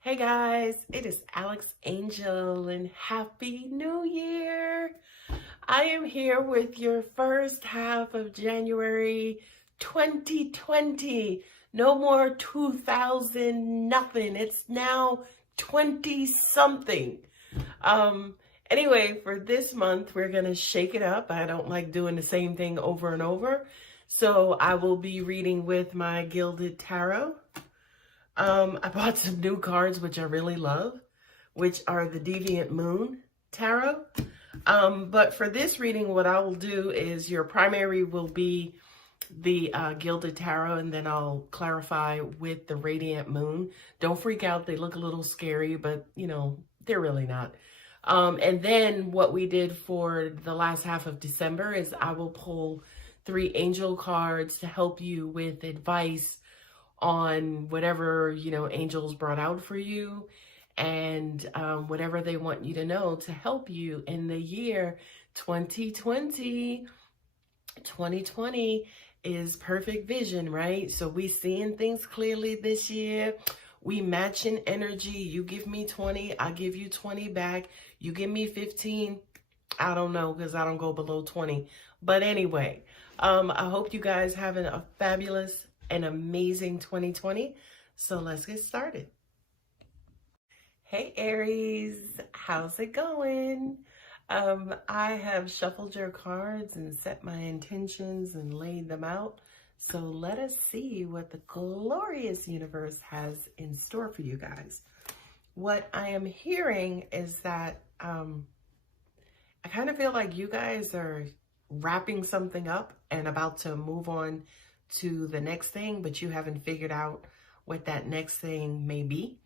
Hey guys, it is Alex Angel and Happy New Year. I am here with your first half of January 2020. No more 2000 nothing. It's now 20 something. Um anyway, for this month we're going to shake it up. I don't like doing the same thing over and over. So I will be reading with my Gilded Tarot. I bought some new cards, which I really love, which are the Deviant Moon Tarot. But for this reading, what I will do is your primary will be the Gilded Tarot, and then I'll clarify with the Radiant Moon. Don't freak out. They look a little scary, but, you know, they're really not. And then what we did for the last half of December is I will pull 3 angel cards to help you with advice on whatever, you know, angels brought out for you and whatever they want you to know to help you in the year 2020. 2020 is perfect vision, right? So we seeing things clearly this year. We matching energy. You give me 20, I give you 20 back. You give me 15. I don't know, because I don't go below 20. But anyway, I hope you guys having a fabulous an amazing 2020. So let's get started. Hey Aries, how's it going? I have shuffled your cards and set my intentions and laid them out. So let us see what the glorious universe has in store for you guys. What I am hearing is that I kind of feel like you guys are wrapping something up and about to move on to the next thing, but you haven't figured out what that next thing may be.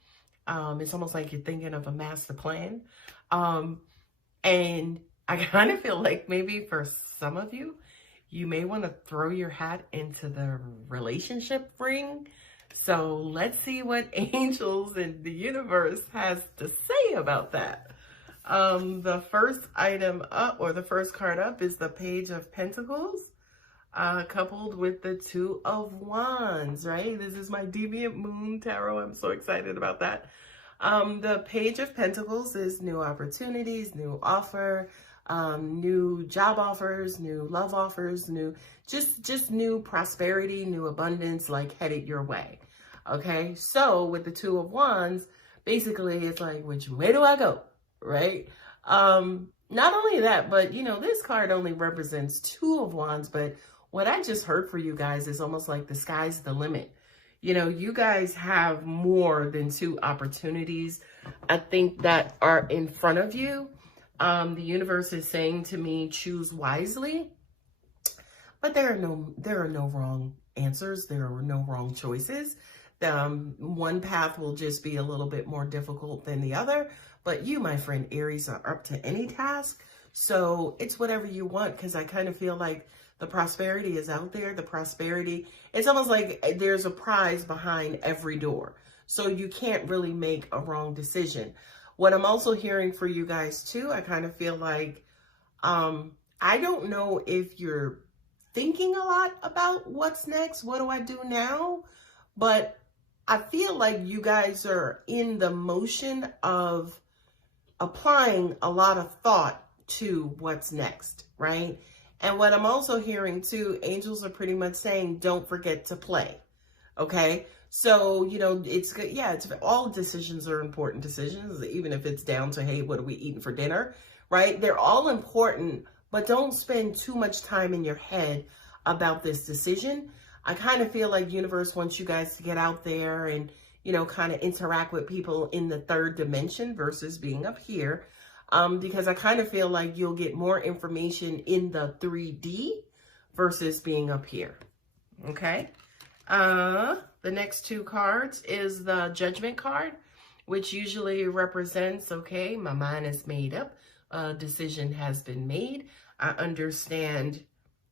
It's almost like you're thinking of a master plan. And I kind of feel like maybe for some of you, you may want to throw your hat into the relationship ring. So let's see what angels and the universe has to say about that. The first item up, or the first card up, is the Page of Pentacles. Coupled with the Two of Wands, right? This is my Deviant Moon Tarot. I'm so excited about that. The Page of Pentacles is new opportunities, new offer, new job offers, new love offers, new, just new prosperity, new abundance, like headed your way. Okay, so with the Two of Wands, basically it's like, which way do I go, right? Not only that, but you know, this card only represents Two of Wands, but what I just heard for you guys is almost like the sky's the limit. You know, you guys have more than 2 opportunities, I think, that are in front of you. The universe is saying to me, choose wisely. But there are no wrong answers. There are no wrong choices. One path will just be a little bit more difficult than the other. But you, my friend Aries, are up to any task. So it's whatever you want, because I kind of feel like the prosperity is out there. The prosperity, it's almost like there's a prize behind every door. So you can't really make a wrong decision. What I'm also hearing for you guys too, I kind of feel like, I don't know if you're thinking a lot about what's next. What do I do now? But I feel like you guys are in the motion of applying a lot of thought to what's next, right? And what I'm also hearing too, angels are pretty much saying, don't forget to play. Okay. So, you know, it's good. Yeah, it's all decisions are important decisions, even if it's down to, hey, what are we eating for dinner? Right. They're all important, but don't spend too much time in your head about this decision. I kind of feel like universe wants you guys to get out there and, you know, kind of interact with people in the 3rd dimension versus being up here. Because I kind of feel like you'll get more information in the 3D versus being up here. Okay. The next 2 cards is the Judgment card, which usually represents, okay, my mind is made up. A decision has been made. I understand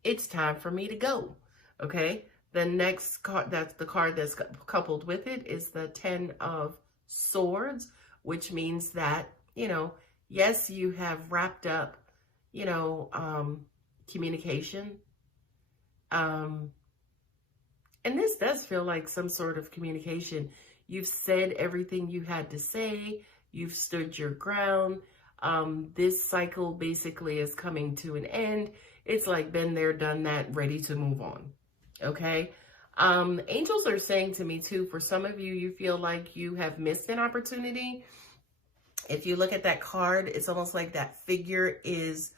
it's time for me to go. Okay. The next card, that's the card that's coupled with it, is the 10 of Swords, which means that, you know, yes, you have wrapped up, you know, communication. And this does feel like some sort of communication. You've said everything you had to say. You've stood your ground. This cycle basically is coming to an end. It's like been there, done that, ready to move on. Okay. Angels are saying to me too, for some of you, you feel like you have missed an opportunity. If you look at that card, it's almost like that figure is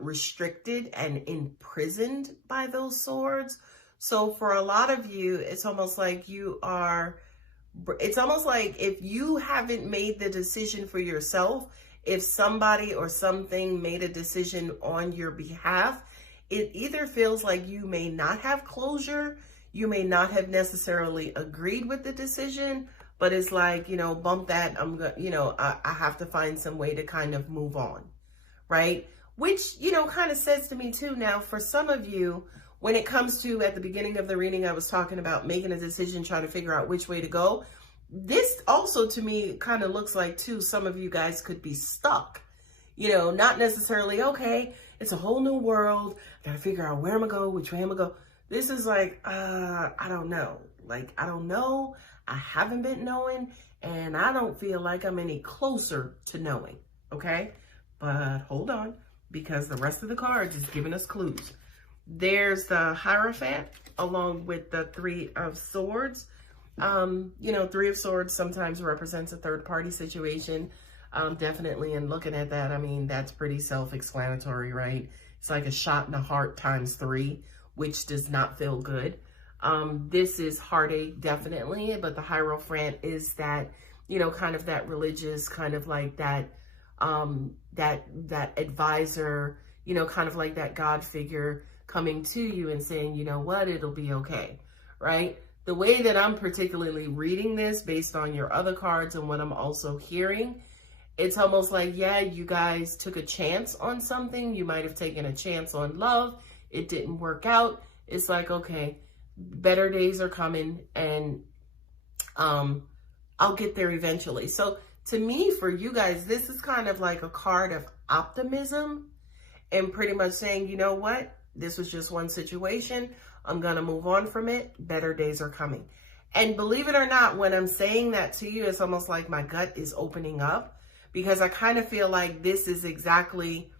restricted and imprisoned by those swords. So for a lot of you, it's almost like it's almost like if you haven't made the decision for yourself, if somebody or something made a decision on your behalf, it either feels like you may not have closure, you may not have necessarily agreed with the decision, but it's like, you know, bump that, I have to find some way to kind of move on, right? Which, you know, kind of says to me too, now for some of you, when it comes to, at the beginning of the reading, I was talking about making a decision, trying to figure out which way to go. This also to me kind of looks like too, some of you guys could be stuck, you know, not necessarily, okay, it's a whole new world. I gotta figure out where I'm gonna go, which way I'm gonna go. This is like, I don't know. Like, I don't know. I haven't been knowing, and I don't feel like I'm any closer to knowing. Okay. But hold on, because the rest of the cards is giving us clues. There's the Hierophant along with the Three of Swords. You know, Three of Swords sometimes represents a third party situation. Definitely. And looking at that, I mean, that's pretty self-explanatory, right? It's like a shot in the heart times 3, which does not feel good. This is heartache, definitely. But the Hierophant is that, you know, kind of that religious, kind of like that, that advisor, you know, kind of like that God figure coming to you and saying, you know what, it'll be okay, right? The way that I'm particularly reading this based on your other cards and what I'm also hearing, it's almost like, yeah, you guys took a chance on something. You might have taken a chance on love. It didn't work out. It's like, okay, better days are coming, and I'll get there eventually. So to me, for you guys, this is kind of like a card of optimism and pretty much saying, you know what? This was just one situation. I'm going to move on from it. Better days are coming. And believe it or not, when I'm saying that to you, it's almost like my gut is opening up, because I kind of feel like this is exactly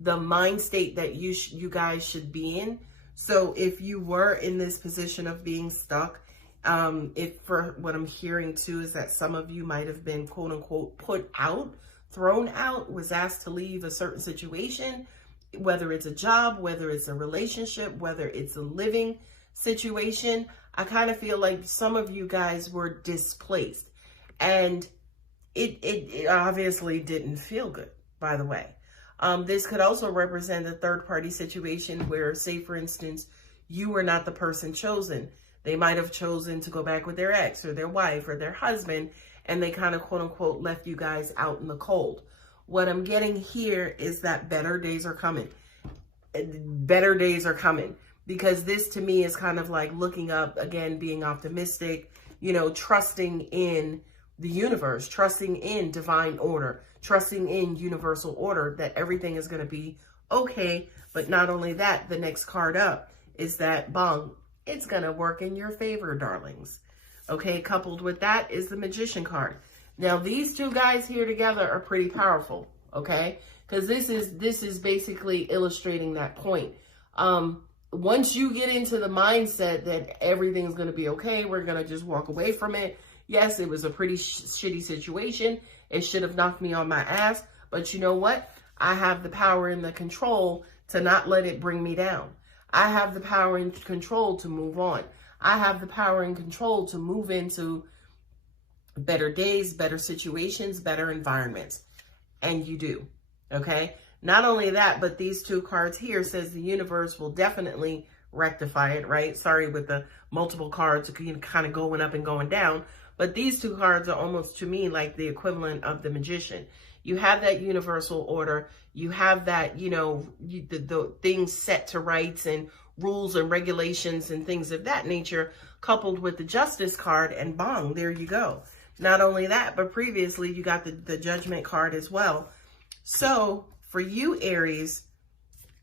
the mind state that you guys should be in. So if you were in this position of being stuck, if for what I'm hearing too is that some of you might have been quote unquote put out, thrown out, was asked to leave a certain situation, whether it's a job, whether it's a relationship, whether it's a living situation. I kind of feel like some of you guys were displaced, and it obviously didn't feel good, by the way. This could also represent a third party situation where, say for instance, you were not the person chosen. They might have chosen to go back with their ex or their wife or their husband, and they kind of quote unquote left you guys out in the cold. What I'm getting here is that better days are coming. Better days are coming, because this to me is kind of like looking up, again, being optimistic, you know, trusting in the universe, trusting in divine order, trusting in universal order, that everything is going to be okay. But not only that, the next card up is that bong, it's going to work in your favor, darlings. Okay, coupled with that is the Magician card. Now, these two guys here together are pretty powerful, okay? Because this is basically illustrating that point. Once you get into the mindset that everything's going to be okay, we're going to just walk away from it. Yes, it was a pretty shitty situation. It should have knocked me on my ass. But you know what? I have the power and the control to not let it bring me down. I have the power and control to move on. I have the power and control to move into better days, better situations, better environments. And you do, okay? Not only that, but these two cards here says the universe will definitely rectify it, right? Sorry with the multiple cards kind of going up and going down, but these two cards are almost to me like the equivalent of the Magician. You have that universal order. You have that, you know, the things set to rights and rules and regulations and things of that nature, coupled with the Justice card, and bong, there you go. Not only that, but previously you got the Judgment card as well. So for you, Aries,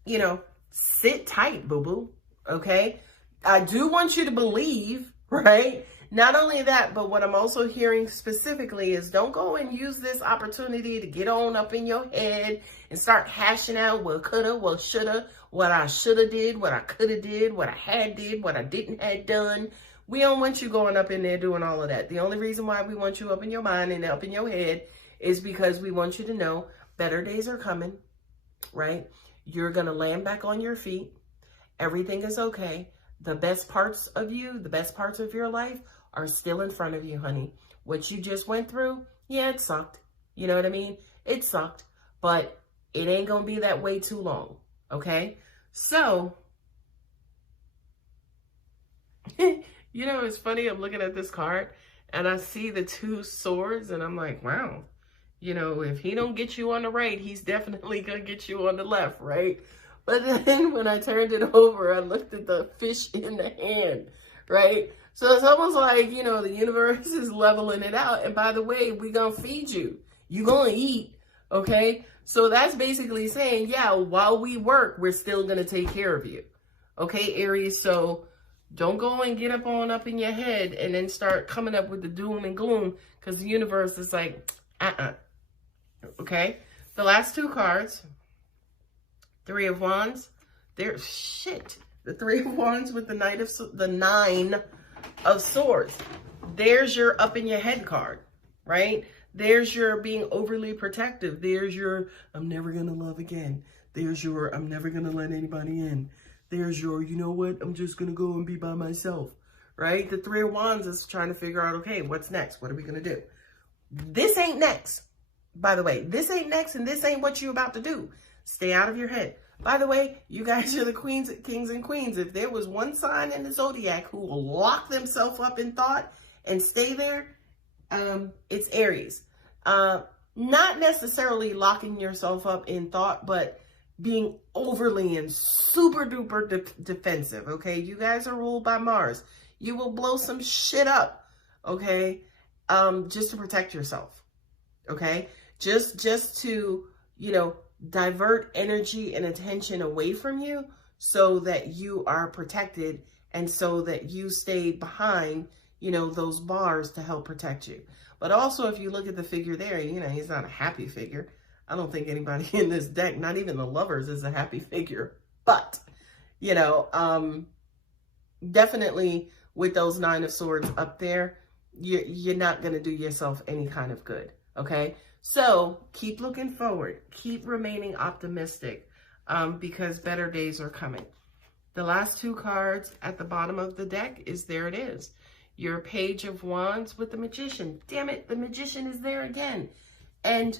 you know, sit tight, boo-boo, okay? I do want you to believe, right? Not only that, but what I'm also hearing specifically is don't go and use this opportunity to get on up in your head and start hashing out what coulda, what shoulda, what I shoulda did, what I coulda did, what I had did, what I didn't had done. We don't want you going up in there doing all of that. The only reason why we want you up in your mind and up in your head is because we want you to know better days are coming, right? You're going to land back on your feet. Everything is okay. The best parts of you, the best parts of your life are still in front of you, honey. What you just went through, yeah, it sucked. You know what I mean? It sucked, but it ain't going to be that way too long, okay? So, you know, it's funny. I'm looking at this card and I see the 2 swords and I'm like, wow, you know, if he don't get you on the right, he's definitely going to get you on the left, right? But then when I turned it over, I looked at the fish in the hand, right? So it's almost like, you know, the universe is leveling it out. And by the way, we going to feed you. You going to eat, okay? So that's basically saying, yeah, while we work, we're still going to take care of you. Okay, Aries? So don't go and get up in your head and then start coming up with the doom and gloom because the universe is like, okay? The last 2 cards, 3 of Wands. The 3 of Wands with the 9 of Swords. There's your up in your head card, right? There's your being overly protective. There's your I'm never going to love again. There's your I'm never going to let anybody in. There's your, you know what, I'm just going to go and be by myself, right? The 3 of Wands is trying to figure out, okay, what's next? What are we going to do? This ain't next, by the way. This ain't next, and this ain't what you're about to do. Stay out of your head. By the way, you guys are the queens, kings and queens. If there was one sign in the zodiac who will lock themselves up in thought and stay there, it's Aries. Not necessarily locking yourself up in thought, but being overly and super duper defensive, okay? You guys are ruled by Mars. You will blow some shit up, okay? Just to protect yourself, okay? Just to, you know, divert energy and attention away from you so that you are protected and so that you stay behind, you know, those bars to help protect you. But also, if you look at the figure there, you know, he's not a happy figure. I don't think anybody in this deck, not even the lovers, is a happy figure. But, you know, definitely with those 9 of Swords up there, you're not going to do yourself any kind of good, okay? So keep looking forward. Keep remaining optimistic because better days are coming. The last 2 cards at the bottom of the deck is there it is. Your Page of Wands with the Magician. Damn it, the Magician is there again. And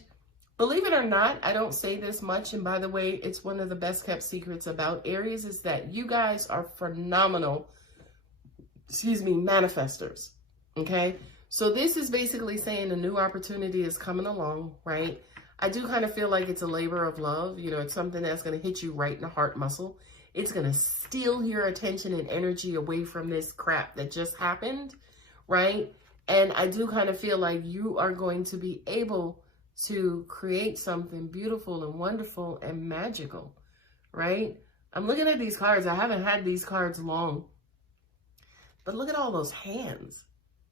believe it or not, I don't say this much. And by the way, it's one of the best kept secrets about Aries is that you guys are phenomenal, manifestors. Okay. So this is basically saying a new opportunity is coming along, right? I do kind of feel like it's a labor of love. You know, it's something that's going to hit you right in the heart muscle. It's going to steal your attention and energy away from this crap that just happened, right? And I do kind of feel like you are going to be able to create something beautiful and wonderful and magical, right? I'm looking at these cards. I haven't had these cards long, but look at all those hands,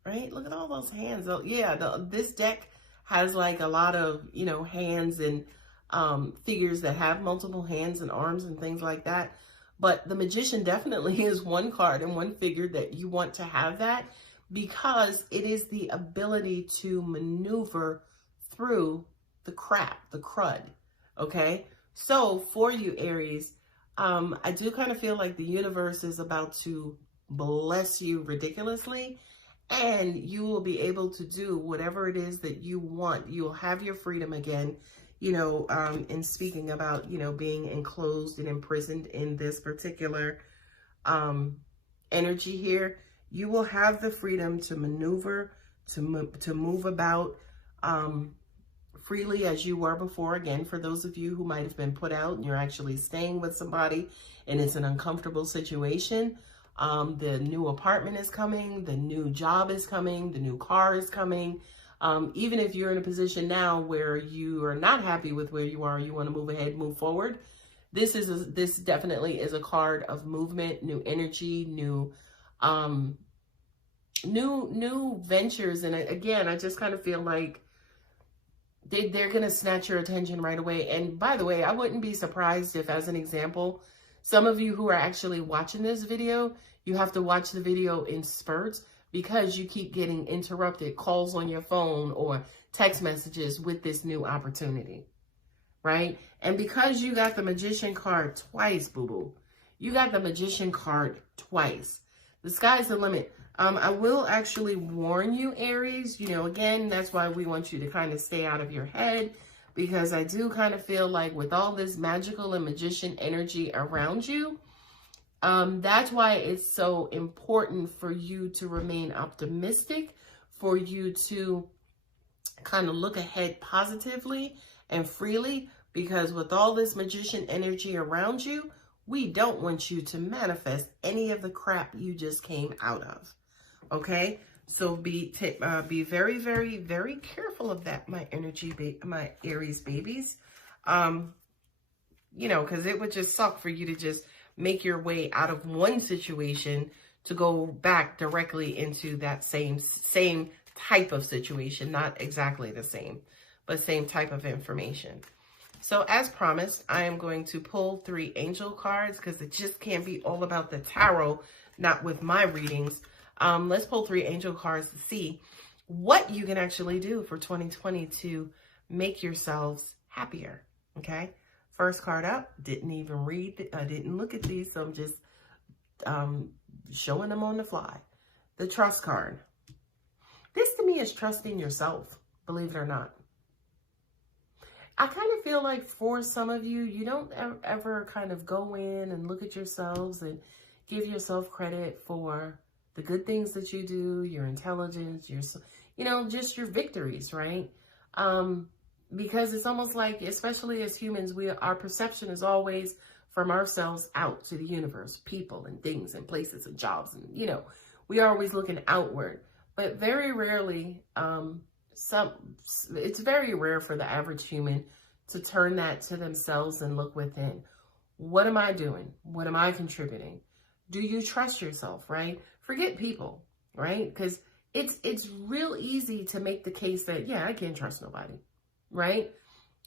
right? Look at all those hands. Oh, yeah, this deck has like a lot of, you know, hands and figures that have multiple hands and arms and things like that. But the Magician definitely is one card and one figure that you want to have that because it is the ability to maneuver through the crap, the crud, okay? So for you, Aries, I do kind of feel like the universe is about to bless you ridiculously, and you will be able to do whatever it is that you want. You'll have your freedom again, you know, in speaking about, you know, being enclosed and imprisoned in this particular energy here. You will have the freedom to maneuver, to move about freely as you were before. Again, for those of you who might have been put out and you're actually staying with somebody and it's an uncomfortable situation, the new apartment is coming, the new job is coming, the new car is coming. Even if you're in a position now where you are not happy with where you are, you want to move ahead, move forward. This definitely is a card of movement, new energy, new new ventures. And again, I just kind of feel like they're going to snatch your attention right away. And by the way, I wouldn't be surprised if, as an example, some of you who are actually watching this video, you have to watch the video in spurts because you keep getting interrupted calls on your phone or text messages with this new opportunity, right? And because you got the Magician card twice, boo-boo, you got the Magician card twice. The sky's the limit. I will actually warn you, Aries, you know, again, that's why we want you to kind of stay out of your head, because I do kind of feel like with all this magical and magician energy around you, that's why it's so important for you to remain optimistic, for you to kind of look ahead positively and freely, because with all this magician energy around you, we don't want you to manifest any of the crap you just came out of. Okay, so be very, very, very careful of that, my my Aries babies. You know, because it would just suck for you to just make your way out of one situation to go back directly into that same type of situation. Not exactly the same, but same type of information. So as promised, I am going to pull 3 angel cards because it just can't be all about the tarot, not with my readings. Let's pull 3 angel cards to see what you can actually do for 2020 to make yourselves happier. Okay. First card up, didn't even read. I didn't look at these, so I'm just showing them on the fly. The trust card. This to me is trusting yourself, believe it or not. I kind of feel like for some of you, you don't ever kind of go in and look at yourselves and give yourself credit for the good things that you do, your intelligence, your, you know, just your victories, right? Because it's almost like, especially as humans, our perception is always from ourselves out to the universe, people and things and places and jobs. And, you know, we are always looking outward, but very rarely, it's very rare for the average human to turn that to themselves and look within. What am I doing? What am I contributing? Do you trust yourself, right? Forget people, right? Because it's real easy to make the case that, yeah, I can't trust nobody, right?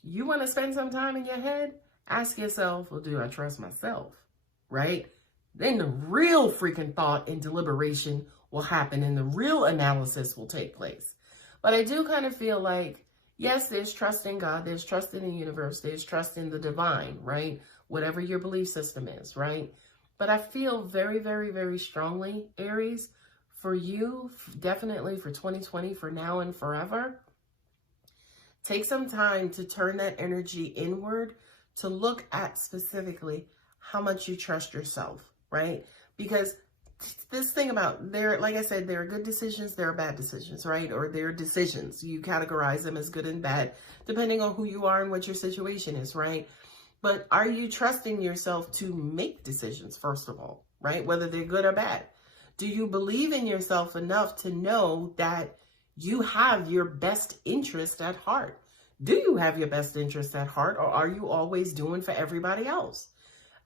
You want to spend some time in your head? Ask yourself, well, do I trust myself, right? Then the real freaking thought and deliberation will happen and the real analysis will take place. But I do kind of feel like, yes, there's trust in God, there's trust in the universe, there's trust in the divine, right? Whatever your belief system is, right? But I feel very, very, very strongly, Aries, for you, definitely for 2020, for now and forever, take some time to turn that energy inward to look at specifically how much you trust yourself, right? Because this thing about like I said, there are good decisions, there are bad decisions, right? Or there are decisions. You categorize them as good and bad, depending on who you are and what your situation is, right? But are you trusting yourself to make decisions, first of all, right? Whether they're good or bad. Do you believe in yourself enough to know that you have your best interest at heart? Do you have your best interest at heart, or are you always doing for everybody else?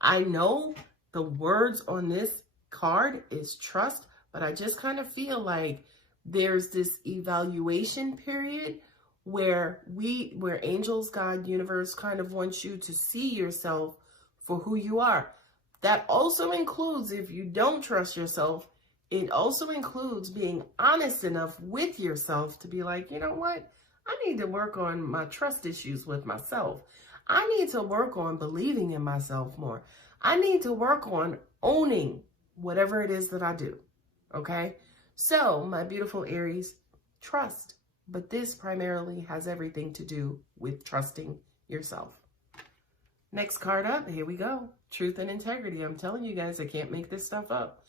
I know the words on this card is trust, but I just kind of feel like there's this evaluation period where angels, God, universe kind of wants you to see yourself for who you are. That also includes, if you don't trust yourself, it also includes being honest enough with yourself to be like, you know what? I need to work on my trust issues with myself. I need to work on believing in myself more. I need to work on owning whatever it is that I do. Okay? So, my beautiful Aries, trust. But this primarily has everything to do with trusting yourself. Next card up, here we go. Truth and integrity. I'm telling you guys, I can't make this stuff up.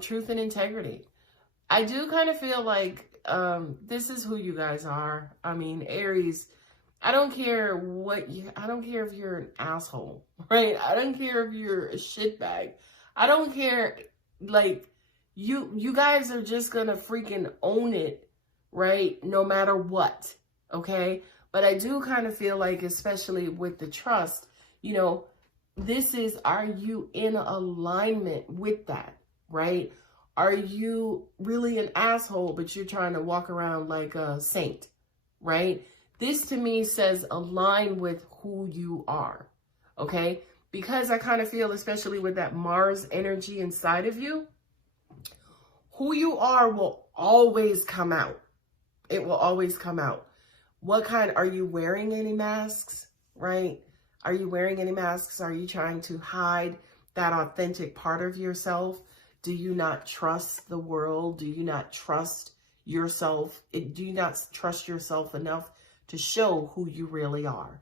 Truth and integrity. I do kind of feel like this is who you guys are. I mean, Aries, I don't care I don't care if you're an asshole, right? I don't care if you're a shitbag. I don't care, like, you guys are just gonna freaking own it, right? No matter what, okay? But I do kind of feel like, especially with the trust, you know, this is, are you in alignment with that, right? Are you really an asshole, but you're trying to walk around like a saint, right? This to me says align with who you are, okay? Because I kind of feel, especially with that Mars energy inside of you, who you are will always come out. It will always come out. What kind, are you wearing any masks, right? Are you wearing any masks? Are you trying to hide that authentic part of yourself? Do you not trust the world? Do you not trust yourself? Do you not trust yourself enough to show who you really are?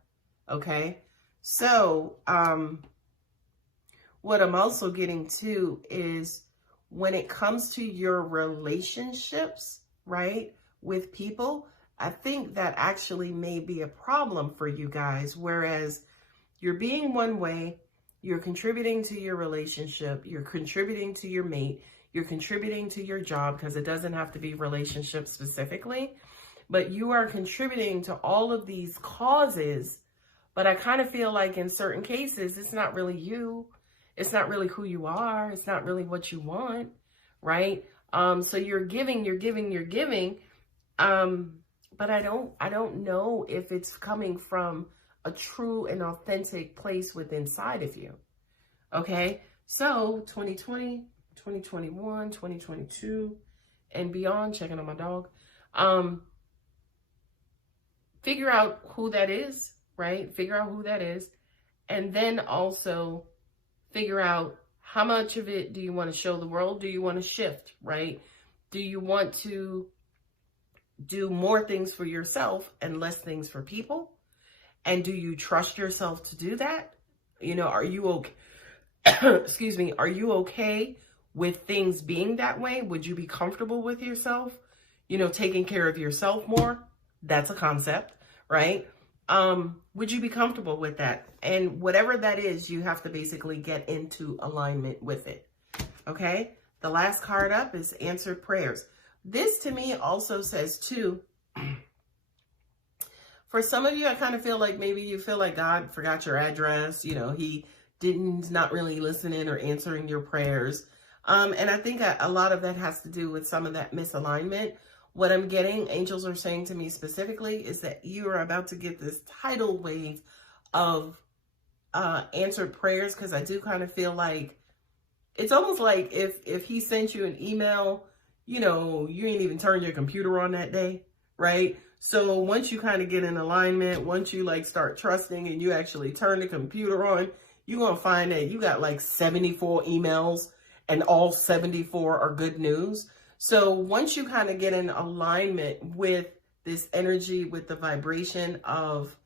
Okay. So, what I'm also getting to is when it comes to your relationships, right, with people, I think that actually may be a problem for you guys. Whereas you're being one way, you're contributing to your relationship, you're contributing to your mate, you're contributing to your job, because it doesn't have to be relationship specifically, but you are contributing to all of these causes. But I kind of feel like in certain cases, it's not really you. It's not really who you are. It's not really what you want, right? So you're giving, but I don't know if it's coming from a true and authentic place within inside of you. Okay, so 2020, 2021, 2022, and beyond, checking on my dog. Figure out who that is, right? Figure out who that is. And then also figure out how much of it do you want to show the world? Do you want to shift, right? Do you want to do more things for yourself and less things for people? And do you trust yourself to do that? You know, are you okay? Excuse me. Are you okay with things being that way? Would you be comfortable with yourself? You know, taking care of yourself more? That's a concept, right? Would you be comfortable with that? And whatever that is, you have to basically get into alignment with it. Okay. The last card up is answered prayers. This to me also says too, for some of you, I kind of feel like maybe you feel like God forgot your address. You know, he's not really listening or answering your prayers. And I think a lot of that has to do with some of that misalignment. What I'm getting, angels are saying to me specifically, is that you are about to get this tidal wave of answered prayers. Because I do kind of feel like it's almost like if he sent you an email, you know, you ain't even turned your computer on that day, right? So once you kind of get in alignment, once you like start trusting and you actually turn the computer on, you're going to find that you got like 74 emails and all 74 are good news. So once you kind of get in alignment with this energy, with the vibration of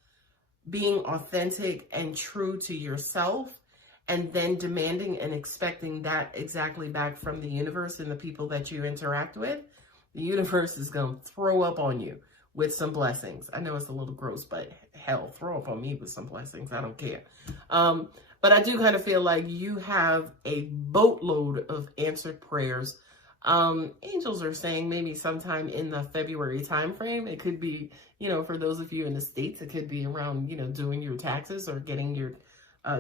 being authentic and true to yourself, and then demanding and expecting that exactly back from the universe and the people that you interact with, the universe is going to throw up on you with some blessings. I know it's a little gross, but hell, throw up on me with some blessings. I don't care. But I do kind of feel like you have a boatload of answered prayers. Angels are saying maybe sometime in the February timeframe. It could be, you know, for those of you in the States, it could be around, you know, doing your taxes or getting your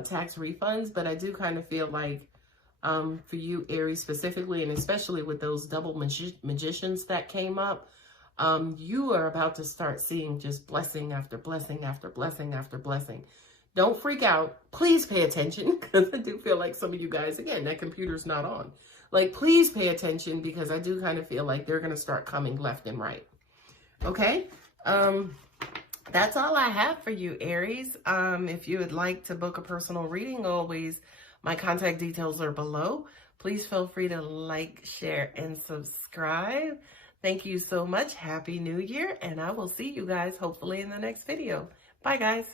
tax refunds. But I do kind of feel like for you, Aries specifically, and especially with those double magicians that came up, you are about to start seeing just blessing after blessing after blessing after blessing. Don't freak out. Please pay attention, because I do feel like some of you guys, again, that computer's not on. Like, please pay attention, because I do kind of feel like they're going to start coming left and right. Okay. That's all I have for you, Aries. If you would like to book a personal reading, always, my contact details are below. Please feel free to like, share, and subscribe. Thank you so much. Happy New Year, and I will see you guys hopefully in the next video. Bye, guys.